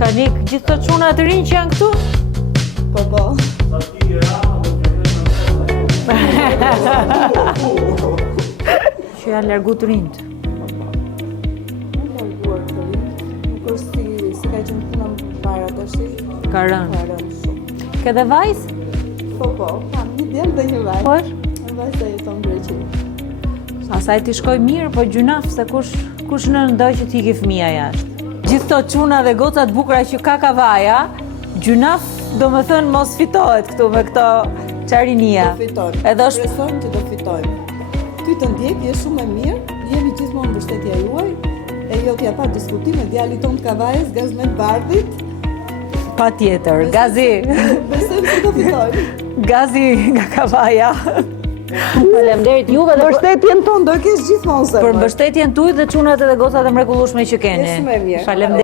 Ka nik gjithë të çuna të rinj që janë këtu? Po. Që janë largu të rinjt. Nuk është si ka qenë puna para tash. Ka rënë. Shumë. Ke dhe vajzë? Po, kam një djem dhe një vajzë. Por? Vajza jeton në Greqi. Asaj ti shkoj mirë, po gjunaf, se kush në ndoj që ti ke fëmija jashtë. Gjithë të çuna dhe gocat bukura që ka kavaja, gjunaf do më thënë mos fitohet këtu me këto qarinia. Do fitojnë. Edhe është Presojmë që do fitojnë. Ty të ndjek, je shumë e mirë, jemi gjithmonë mbështetja juaj, e jo t'ja pa diskutime, djali ton të kavajës, gazmet bardhit. pa tjetër, gazi. Besojmë se do fitojnë. Gazi nga kavaja. Faleminderit juve dhe Mbështetjen ton do e kesh gjithmonë se. për mbështetjen tuaj dhe çunat edhe gocat e mrekullueshme që keni. Je shumë e mirë. Faleminderit.